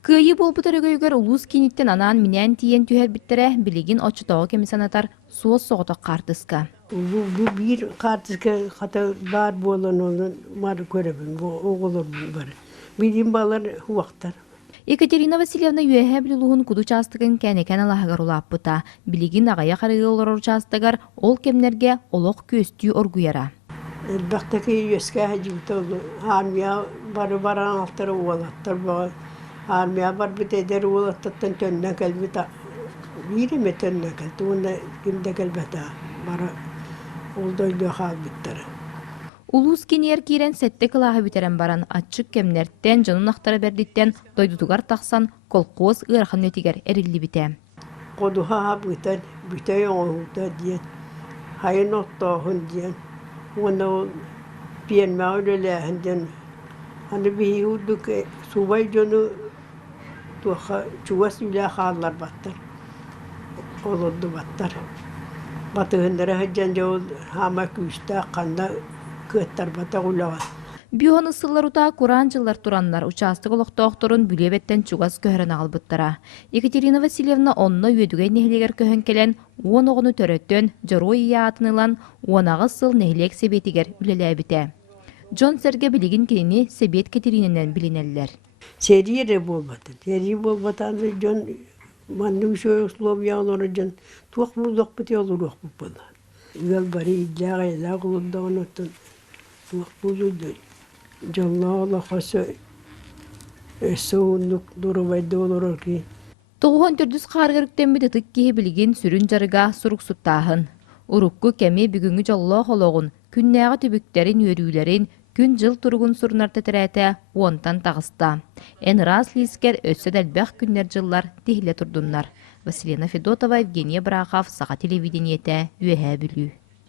Кыйы болбутар өгөйгөр улус киниттен анаан минэн тиен түһэр биттере билигин очутоҕо кемисанатар суос соҕото картыска. Bu bir kartıska hata bar bolan onun mar körebin bu oğulur var. Bizim balar huaktar. Екатерина Васильевна үйэһэ билулуһун куду частыгын кэнекен алаһыгар улааппыта. Билигин аҕайа харыгы олорор частыгар ол кемнерге олох көстүү оргуяра. Elbette yüzke hacimte oldu. Harmiya baran altları oğlatlar var. Harmiya bar bir teder oğlattan tönne kalbi ta. Biri mi tönne kalbi? Onda kimde kalbi ta. Bara oldu hal bitter. Улуус киниер киирен сетте кылааһы битерен баран аччык кемнерттен жонун ахтара бердиттен дойдутугар тахсан колхоз ыархан өтигер эрилли бите. Koduha bitter, bitter yoğunlukta diye. Hayın ottağın diye. Onu piyenme öyleleğinden. Hani bir yuduk subay conu tuha çuvas bile hallar battar. Olurdu battar. Batığınlara haccan çoğul hamak üstte kanda kıttar batak ulağa. Бүйон ысыллар утаа куран жыллар тураннар участок олохтоохторун бүлебеттен чугас көһөрөн аалбыттара. Екатерина Васильевна онно үйөдүгэй нехилегер көһөн келен уон оҕону төрөттөн жорой иyaatынылан уонагы сыл нехилек себетигер үлелээбите. Джон Серге билигин кинини себет Катерининен билинеллер. Seriye bolbatı. Seriye bolbatan can mandım şöyle Slovyalılar can tuğ buzak bitiy olur bu bala. Yol bari ilağa kulunda onu tuğ buzudu. Canlı Allah hası soğunluk duru ve dolur ki. Тоҕуһун төрдүс хааргырыктен битытык киһи билигин сүрүн жарыга суруксуттааһын. Урукку кеми бүгүнгү жоллоо хологун, күннээҕи түбүктерин үөрүүлэрин, күн жыл туругун сурнар тетирээте уонтан тагыста. Эн раз лискер өссө дэлбэх күннер жыллар тихиле турдуннар. Василина Федотова, Евгения Брахов, Саха телевидениете, Үөһэ Бүлүү.